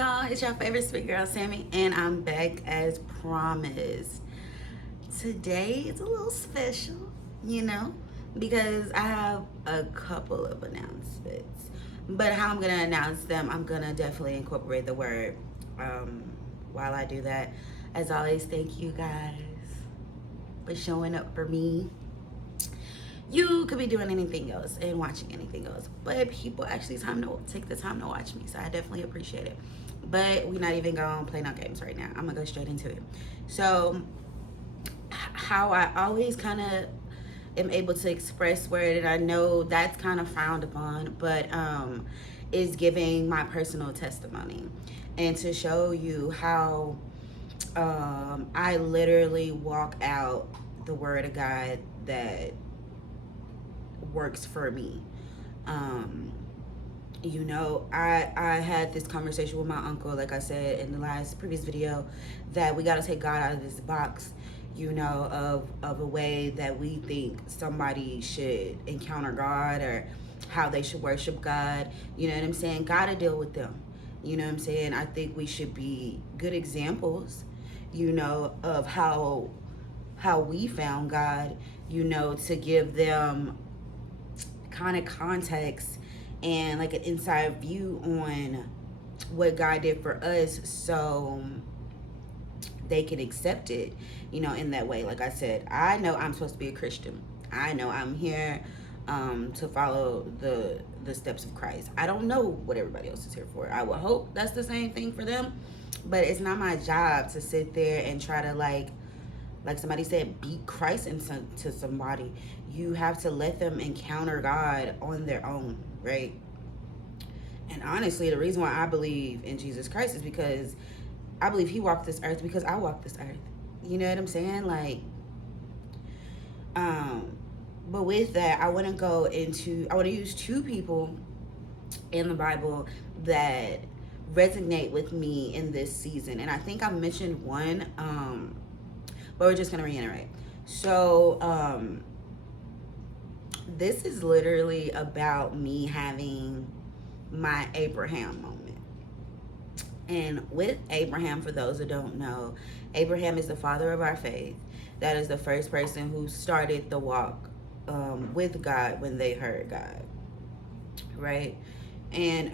y'all, it's your favorite sweet girl Sammy, and I'm back as promised. Today is a little special, you know, because I have a couple of announcements. But how I'm gonna announce them, I'm gonna definitely incorporate the word. Um, while I do that, as always, thank you guys for showing up for me. You could be doing anything else and watching anything else, but people actually take the time to watch me, so I definitely appreciate it. But we're not even gonna play no games right now. I'm gonna go straight into it. So, how I always kind of am able to express word, and I know that's kind of frowned upon, but is giving my personal testimony and to show you how I literally walk out the word of God that works for me. Um, I had this conversation with my uncle, like I said in the last previous video, that we got to take God out of this box, of a way that we think somebody should encounter God or how they should worship God. You know what I'm saying? Gotta deal with them. You know what I'm saying? I think we should be good examples, of how we found God, to give them kind of context and like an inside view on what God did for us, so they can accept it, in that way. Like I said, I know I'm supposed to be a Christian. I know I'm here to follow the steps of Christ. I don't know what everybody else is here for. I would hope that's the same thing for them, but it's not my job to sit there and try to like somebody said, beat Christ into somebody. You have to let them encounter God on their own, right? And honestly, the reason why I believe in Jesus Christ is because I believe he walked this earth because I walked this earth. You know what I'm saying? Um, but with that, I want to use two people in the Bible that resonate with me in this season. And I think I mentioned one, but we're just going to reiterate. So, this is literally about me having my Abraham moment. And with Abraham, for those who don't know, Abraham is the father of our faith. That is the first person who started the walk with God when they heard God, right? And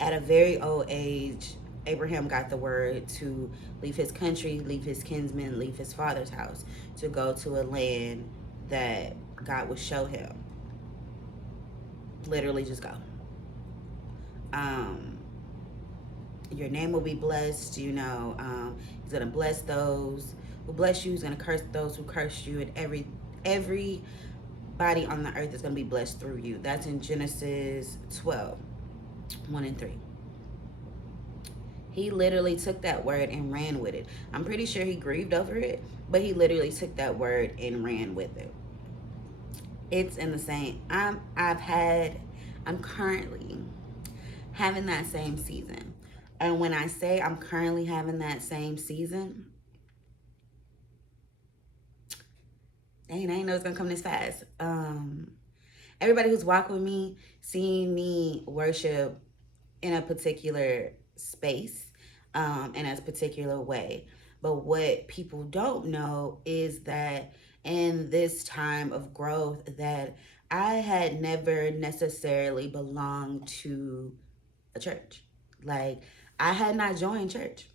at a very old age, Abraham got the word to leave his country, leave his kinsmen, leave his father's house to go to a land that God would show him. Literally, just go. Um, your name will be blessed. He's gonna bless those who bless you. He's gonna curse those who curse you, and everybody on the earth is gonna be blessed through you. That's in Genesis 12, 1 and 3. He literally took that word and ran with it. I'm pretty sure he grieved over it, but he literally took that word and ran with it. It's in the same. I'm currently having that same season. And when I say I'm currently having that same season, dang, I didn't know it's gonna come this fast. Everybody who's walking with me, seeing me worship in a particular space, in a particular way. But what people don't know is that in this time of growth that I had never necessarily belonged to a church. Like, I had not joined church.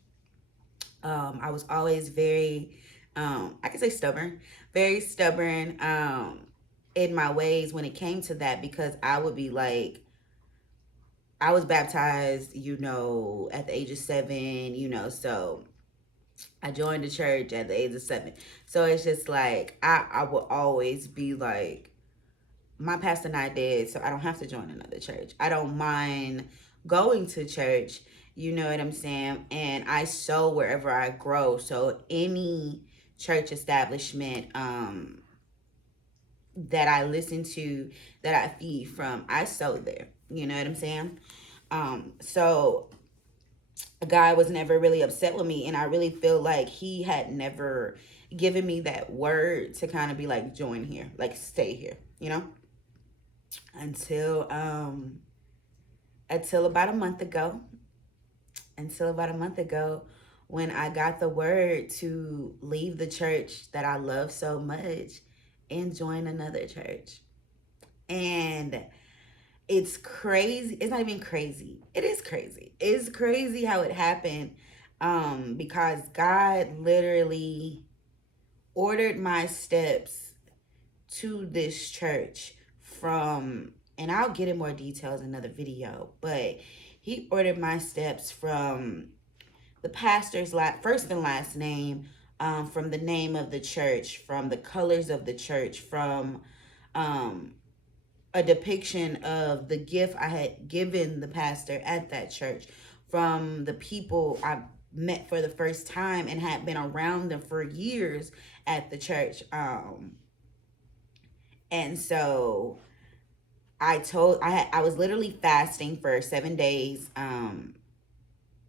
I was always very, I can say stubborn, very stubborn in my ways when it came to that, because I would be like, I was baptized, at the age of 7, so I joined the church at the age of 7. So it's just like, I will always be like, my pastor not dead, so I don't have to join another church. I don't mind going to church, you know what I'm saying? And I sow wherever I grow. So any church establishment that I listen to, that I feed from, I sow there. You know what I'm saying? So a guy was never really upset with me, and I really feel like he had never given me that word to kind of be like, join here, like stay here, until until about a month ago. until about a month ago when I got the word to leave the church that I love so much and join another church. And it's crazy. It's not even crazy. It is crazy. It's crazy how it happened. Because God literally ordered my steps to this church from, and I'll get in more details in another video, but he ordered my steps from the pastor's first and last name, from the name of the church, from the colors of the church, from um, a depiction of the gift I had given the pastor at that church, from the people I met for the first time and had been around them for years at the church. And so I was literally fasting for 7 days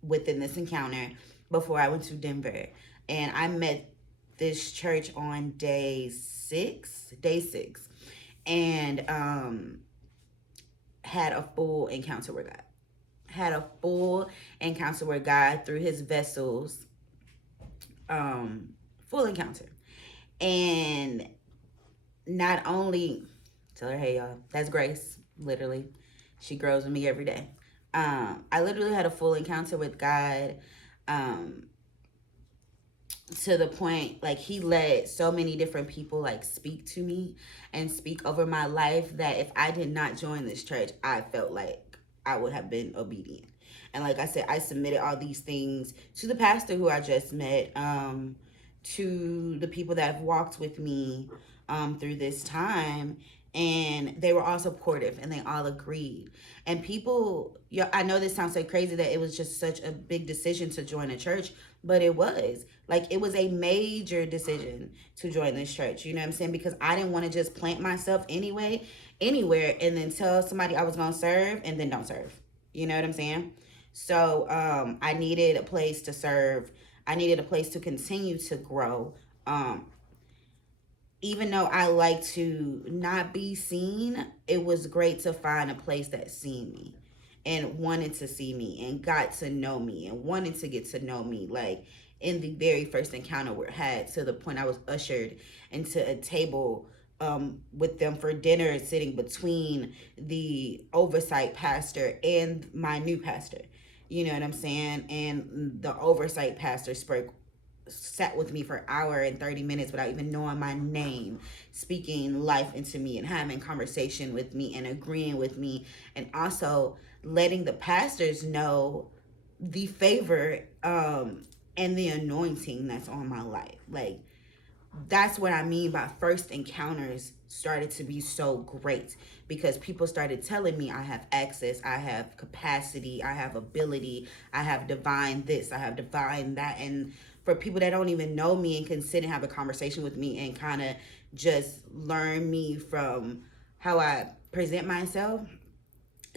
within this encounter before I went to Denver. And I met this church on day six, and had a full encounter with God. Had a full encounter with God through his vessels. Full encounter. And not only, tell her, hey y'all, that's Grace, literally. She grows with me every day. I literally had a full encounter with God, to the point, like, he let so many different people like speak to me and speak over my life that if I did not join this church, I felt like I would have been obedient. And like I said, I submitted all these things to the pastor who I just met, to the people that have walked with me through this time, and they were all supportive and they all agreed. And people, yeah, I know this sounds so crazy that it was just such a big decision to join a church, but it was like, it was a major decision to join this church, you know what I'm saying? Because I didn't want to just plant myself anywhere and then tell somebody I was gonna serve and then don't serve, you know what I'm saying? So I needed a place to serve. I needed a place to continue to grow. Even though I like to not be seen, it was great to find a place that seen me and wanted to see me and got to know me and wanted to get to know me. Like, in the very first encounter we had, to the point I was ushered into a table with them for dinner, sitting between the oversight pastor and my new pastor. You know what I'm saying? And the oversight pastor sat with me for an hour and 30 minutes without even knowing my name, speaking life into me and having conversation with me and agreeing with me, and also letting the pastors know the favor and the anointing that's on my life. Like, that's what I mean by first encounters started to be so great, because people started telling me I have access, I have capacity, I have ability, I have divine this, I have divine that. And for people that don't even know me and can sit and have a conversation with me and kind of just learn me from how I present myself,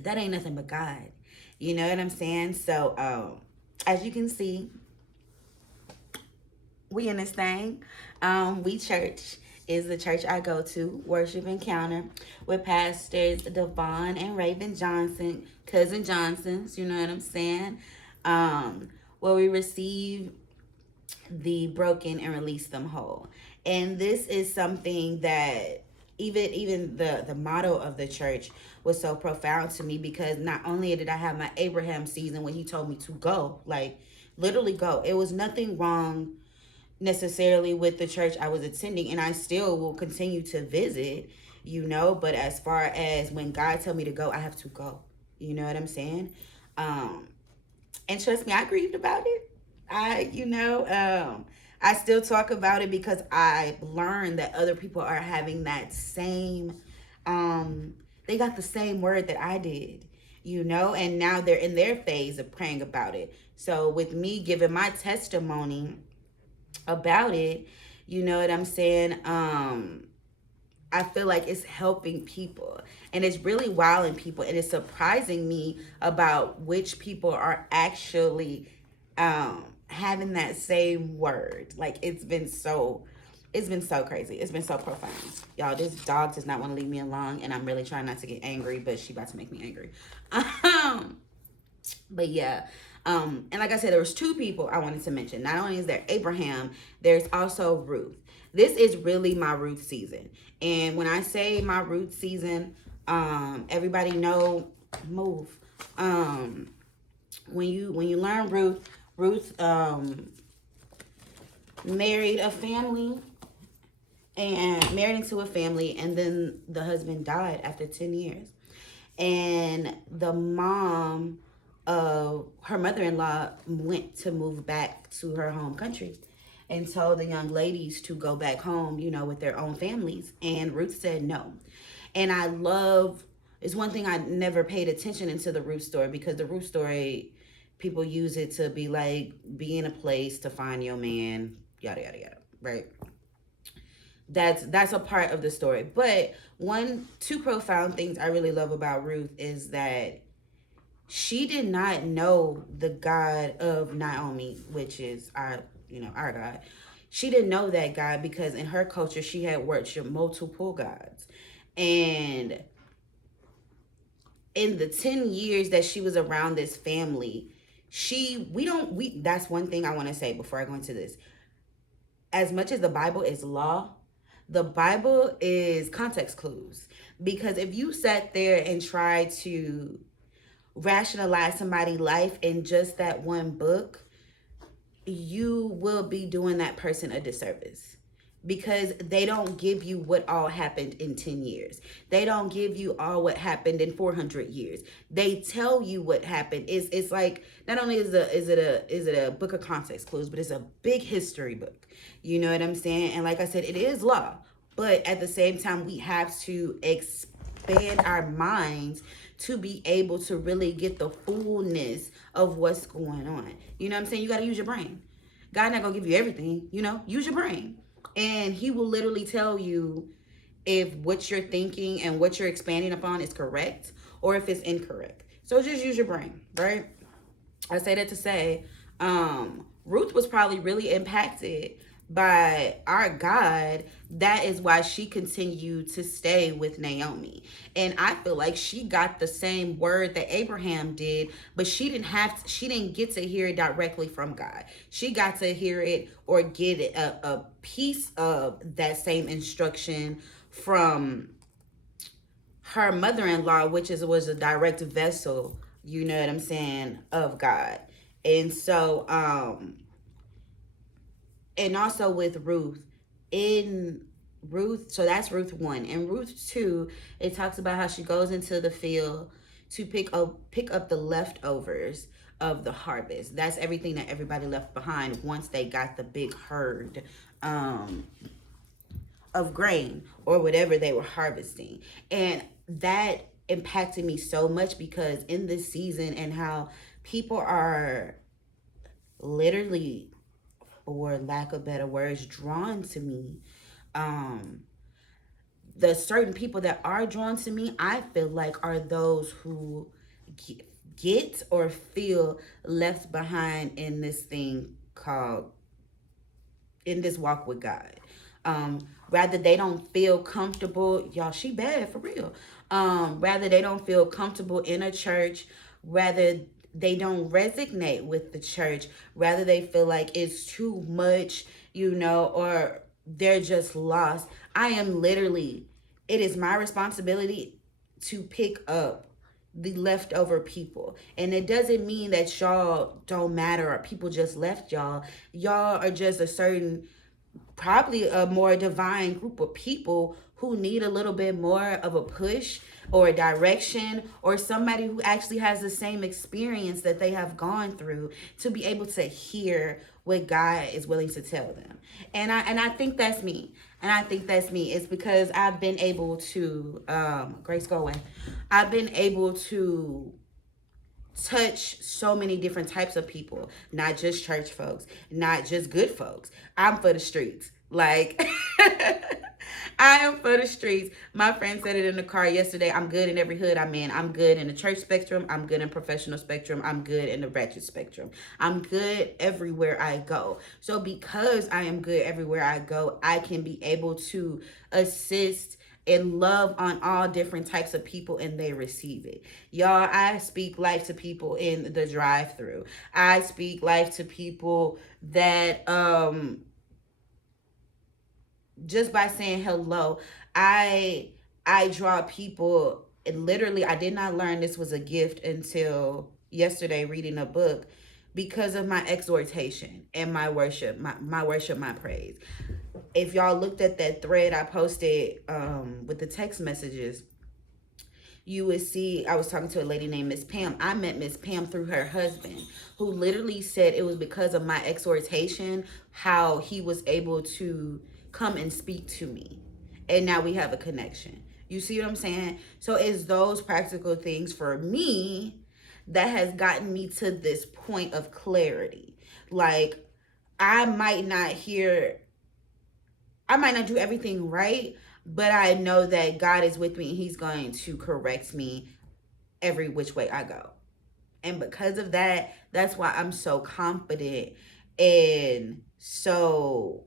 that ain't nothing but God. You know what I'm saying? So as you can see, we in this thing. We church is the church I go to, Worship Encounter, with pastors Devon and Raven Johnson, cousin Johnsons, you know what I'm saying? Where we receive the broken and release them whole. And this is something that even the motto of the church was so profound to me, because not only did I have my Abraham season when he told me to go, like literally go. It was nothing wrong necessarily with the church I was attending, and I still will continue to visit, you know, but as far as when God told me to go, I have to go. You know what I'm saying? And trust me, I grieved about it. I still talk about it because I learned that other people are having that same, they got the same word that I did, you know, and now they're in their phase of praying about it. So with me giving my testimony about it, you know what I'm saying? I feel like it's helping people, and it's really wilding people, and it's surprising me about which people are actually having that same word. Like, it's been so crazy. It's been so profound. Y'all, this dog does not want to leave me alone, and I'm really trying not to get angry, but she about to make me angry. But yeah, And like I said, there was two people I wanted to mention. Not only is there Abraham, there's also Ruth. This is really my Ruth season. And when I say my Ruth season, everybody know move. When you learn Ruth married a family and married into a family, and then the husband died after 10 years. And the mom of her mother-in-law went to move back to her home country and told the young ladies to go back home, with their own families. And Ruth said no. And I love, it's one thing I never paid attention into the Ruth story, because the Ruth story, people use it to be like, be in a place to find your man, yada, yada, yada, right? That's a part of the story. But two profound things I really love about Ruth is that she did not know the God of Naomi, which is our God. She didn't know that God, because in her culture she had worshiped multiple gods. And in the 10 years that she was around this family, that's one thing I want to say before I go into this. As much as the Bible is law, the Bible is context clues. Because if you sat there and tried to rationalize somebody's life in just that one book, you will be doing that person a disservice. Because they don't give you what all happened in 10 years. They don't give you all what happened in 400 years. They tell you what happened. It's like, not only is it a book of context clues, but it's a big history book. You know what I'm saying? And like I said, it is law. But at the same time, we have to expand our minds to be able to really get the fullness of what's going on. You know what I'm saying? You got to use your brain. God not going to give you everything, use your brain. And he will literally tell you if what you're thinking and what you're expanding upon is correct or if it's incorrect. So just use your brain, right? I say that to say, Ruth was probably really impacted by our God. That is why she continued to stay with Naomi. And I feel like she got the same word that Abraham did, but she didn't get to hear it directly from God. She got to hear it or get a piece of that same instruction from her mother-in-law, which was a direct vessel, you know what I'm saying, of God. And so, and also with Ruth, so that's Ruth 1. In Ruth 2, it talks about how she goes into the field to pick up the leftovers of the harvest. That's everything that everybody left behind once they got the big herd of grain or whatever they were harvesting. And that impacted me so much, because in this season and how people are literally, for lack of better words, drawn to me, the certain people that are drawn to me, I feel like are those who get or feel left behind in this thing called, in this walk with God. Rather they don't feel comfortable, y'all, she bad for real. Rather they don't feel comfortable in a church, rather they don't resonate with the church, rather they feel like it's too much, or they're just lost. It is my responsibility to pick up the leftover people. And it doesn't mean that y'all don't matter or people just left y'all. Y'all are just a certain, probably a more divine group of people who need a little bit more of a push or a direction, or somebody who actually has the same experience that they have gone through to be able to hear what God is willing to tell them. And I think that's me. And I think that's me. It's because I've been able to, Grace, go away. I've been able to touch so many different types of people, not just church folks, not just good folks. I'm for the streets. Like, I am for the streets. My friend said it in the car yesterday. I'm good in every hood I'm in. I'm good in the church spectrum. I'm good in professional spectrum. I'm good in the ratchet spectrum. I'm good everywhere I go. So because I am good everywhere I go, I can be able to assist and love on all different types of people, and they receive it. Y'all, I speak life to people in the drive-through. I speak life to people that just by saying hello, I I draw people. And literally, I did not learn this was a gift until yesterday reading a book, because of my exhortation and my worship, my worship, my praise. If y'all looked at that thread I posted with the text messages, you would see I was talking to a lady named Miss Pam. I met Miss Pam through her husband, who literally said it was because of my exhortation how he was able to come and speak to me. And now we have a connection. You see what I'm saying? So it's those practical things for me that has gotten me to this point of clarity. Like, I might not hear, I might not do everything right, but I know that God is with me and He's going to correct me every which way I go. And because of that, that's why I'm so confident and so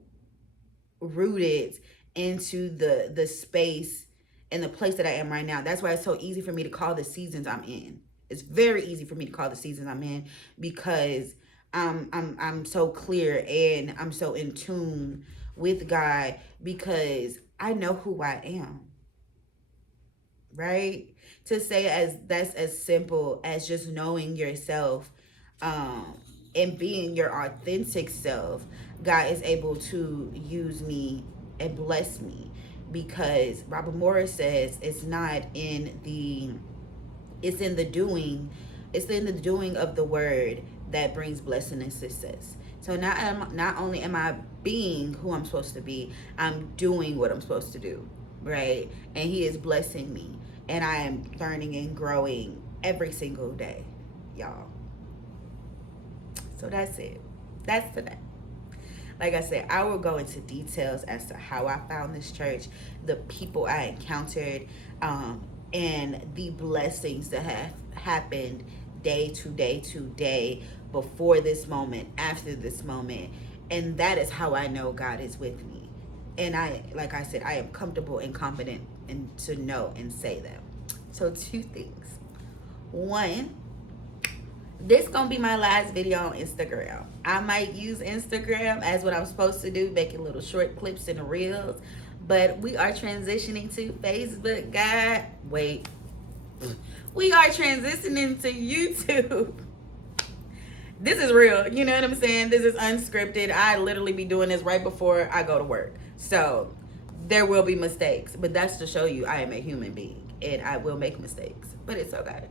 rooted into the space and the place that I am right now. That's why it's so easy for me to call the seasons I'm in. It's very easy for me to call the seasons I'm in, because I'm so clear and I'm so in tune with God, because I know who I am. Right? To say as that's as simple as just knowing yourself, and being your authentic self, God is able to use me and bless me, because Robert Morris says it's in the doing, it's in the doing of the word that brings blessing and success. So not only am I being who I'm supposed to be, I'm doing what I'm supposed to do, right? And He is blessing me, and I am learning and growing every single day, y'all. So that's it. That's today. Like I said, I will go into details as to how I found this church, the people I encountered, and the blessings that have happened day to day to day, before this moment, after this moment. And that is how I know God is with me. And like I said, I am comfortable and confident and to know and say that. So 2 things. One, this gonna be my last video on Instagram. I might use Instagram as what I'm supposed to do, making little short clips and reels, but we are transitioning to Facebook, God. Wait. We are transitioning to YouTube. This is real, you know what I'm saying? This is unscripted. I literally be doing this right before I go to work. So there will be mistakes, but that's to show you I am a human being and I will make mistakes, but it's okay.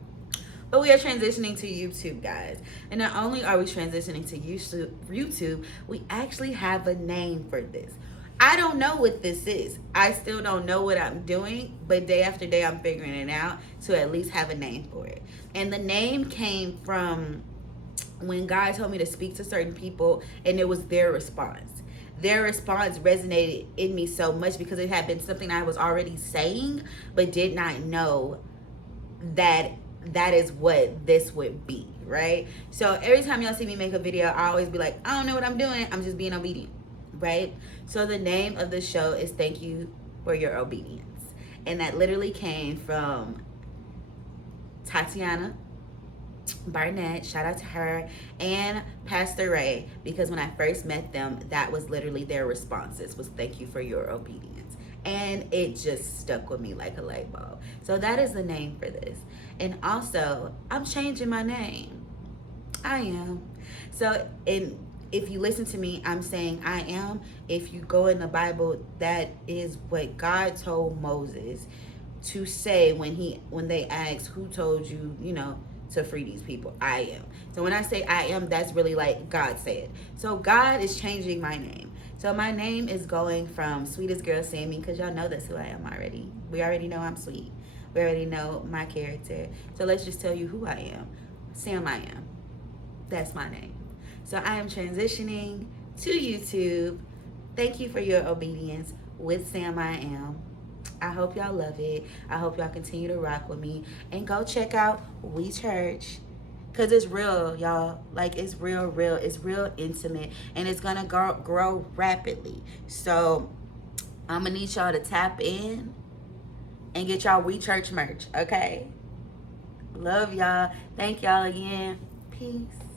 But we are transitioning to YouTube, guys. And not only are we transitioning to YouTube, we actually have a name for this. I don't know what this is. I still don't know what I'm doing, but day after day I'm figuring it out to at least have a name for it. And the name came from when God told me to speak to certain people, and it was their response. Their response resonated in me so much because it had been something I was already saying, but did not know that is what this would be, right? So every time y'all see me make a video, I always be like, I don't know what I'm doing. I'm just being obedient, right? So the name of the show is Thank You for Your Obedience. And that literally came from Tatiana Barnett, shout out to her, and Pastor Ray, because when I first met them, that was literally their responses, was thank you for your obedience. And it just stuck with me like a light bulb. So that is the name for this. And also, I'm changing my name. I am. So if you listen to me, I'm saying I am. If you go in the Bible, that is what God told Moses to say when they asked, who told you, to free these people? I am. So when I say I am, that's really like God said. So God is changing my name. So my name is going from Sweetest Girl Sammy, because y'all know that's who I am already. We already know I'm sweet. We already know my character. So let's just tell you who I am. Sam I am. That's my name. So I am transitioning to YouTube. Thank you for your obedience with Sam I Am. I hope y'all love it. I hope y'all continue to rock with me. And go check out We Church. Because it's real, y'all. Like, it's real. It's real intimate. And it's going to grow rapidly. So I'm going to need y'all to tap in and get y'all We Church merch, okay? Love y'all. Thank y'all again. Peace.